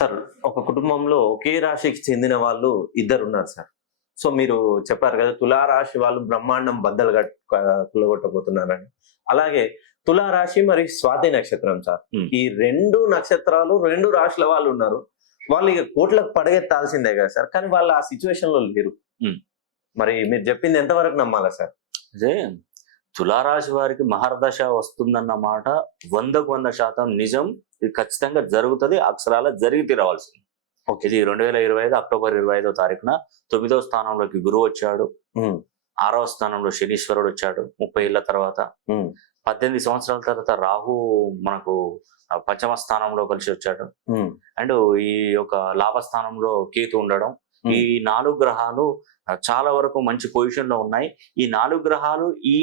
Sir, ఒక కుటుంబంలో ఒకే రాశికి చెందిన వాళ్ళు ఇద్దరున్నారు సార్. సో, మీరు చెప్పారు కదా! తులారాశి వాళ్ళు బ్రహ్మాండం బద్దలు కూలగొట్టబోతున్నారని. అలాగే తులారాశి మరి స్వాతి నక్షత్రం సార్. హ్మ్. ఈ 2 నక్షత్రాలు 2 రాశుల వాళ్ళున్నారు. వాళ్ళు ఇక కోట్లకు పడగెత్తాల్సిందే కదా సార్! కానీ వాళ్ళు ఆ సిట్యుయేషన్‌లో లేరు. హ్మ్. మరి మీరు చెప్పింది ఎంతవరకు నమ్మాలా సార్? అదే తులారాశి వారికి మహర్దశ వస్తుందన్న మాట 100% నిజం. ఇది ఖచ్చితంగా జరుగుతది. అక్షరాల జరిగి తీరవలసింది. ఓకే. ఇది 2025 అక్టోబర్ 25వ తారీఖున 9వ స్థానంలోకి గురువు వచ్చాడు. హ్మ్. 6వ స్థానంలో శనీశ్వరుడు వచ్చాడు 30 ఏళ్ల తర్వాత. హ్మ్. 18 సంవత్సరాల తర్వాత రాహు మనకు పంచమ స్థానంలో కలిసి వచ్చాడు. హ్మ్. అండ్ ఈ యొక్క లాభస్థానంలో కేతు ఉండడం. హ్మ్. ఈ 4 గ్రహాలు చాలా వరకు మంచి పొజిషన్ లో ఉన్నాయి. ఈ 4 గ్రహాలు ఈ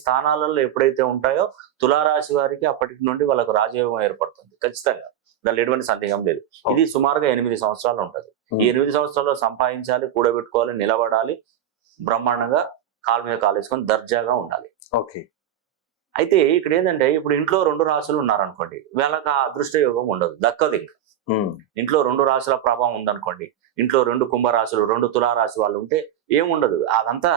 స్థానాలలో ఎప్పుడైతే ఉంటాయో తులారాశి వారికి అప్పటి నుండి వాళ్ళకు రాజయోగం ఏర్పడుతుంది ఖచ్చితంగా. దానిలో ఎటువంటి సందేహం లేదు. ఇది సుమారుగా 8 సంవత్సరాలు ఉంటది. ఈ 8 సంవత్సరాల్లో సంపాదించాలి, కూడబెట్టుకోవాలి, నిలబడాలి, బ్రహ్మాండంగా కాలు మీద కాలు వేసుకొని దర్జాగా ఉండాలి. ఓకే. అయితే ఇక్కడ ఏంటంటే ఇప్పుడు ఇంట్లో 2 రాశులు ఉన్నారనుకోండి, వాళ్ళకి ఆ అదృష్ట యోగం ఉండదు, దక్కదు ఇంకా. హ్మ్. ఇంట్లో 2 రాశుల ప్రభావం ఉందనుకోండి, ఇంట్లో 2 కుంభరాశులు 2 తులారాశి వాళ్ళు ఉంటే ఏముండదు, అదంతా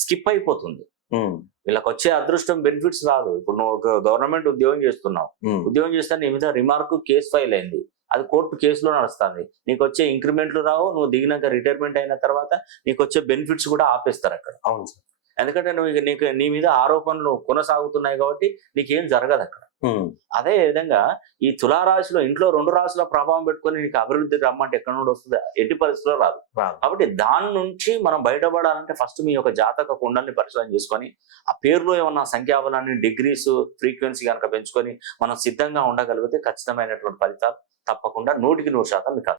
స్కిప్ అయిపోతుంది. హ్మ్. వీళ్ళకి వచ్చే అదృష్టం బెనిఫిట్స్ రాదు. ఇప్పుడు నువ్వు ఒక గవర్నమెంట్ ఉద్యోగం చేస్తున్నావు, హ్మ్. ఉద్యోగం చేస్తే నీ మీద రిమార్క్ కేసు ఫైల్ అయింది, అది కోర్టు కేసులో నడుస్తుంది, నీకు వచ్చే ఇంక్రిమెంట్లు రావు, నువ్వు దిగినాక రిటైర్మెంట్ అయిన తర్వాత నీకు వచ్చే బెనిఫిట్స్ కూడా ఆపేస్తారు అక్కడ. అవును సార్. ఎందుకంటే నీ మీద ఆరోపణలు కొనసాగుతున్నాయి కాబట్టి నీకేం జరగదు అక్కడ. హ్మ్. అదే విధంగా ఈ తులారాశిలో ఇంట్లో 2 రాశుల ప్రభావం పెట్టుకొని నీకు అభివృద్ధి రమ్మంటే ఎక్కడ నుండి వస్తుంది? ఎట్టి పరిస్థితుల్లో రాదు. కాబట్టి దాని నుంచి మనం బయటపడాలంటే ఫస్ట్ మీ యొక్క జాతక కుండల్ని పరిశీలన చేసుకొని, ఆ పేరులో ఏమన్నా సంఖ్యాబలాన్ని, డిగ్రీస్, ఫ్రీక్వెన్సీ కనుక పెంచుకొని మనం సిద్ధంగా ఉండగలిగితే ఖచ్చితమైనటువంటి ఫలితాలు తప్పకుండా 100% మీకు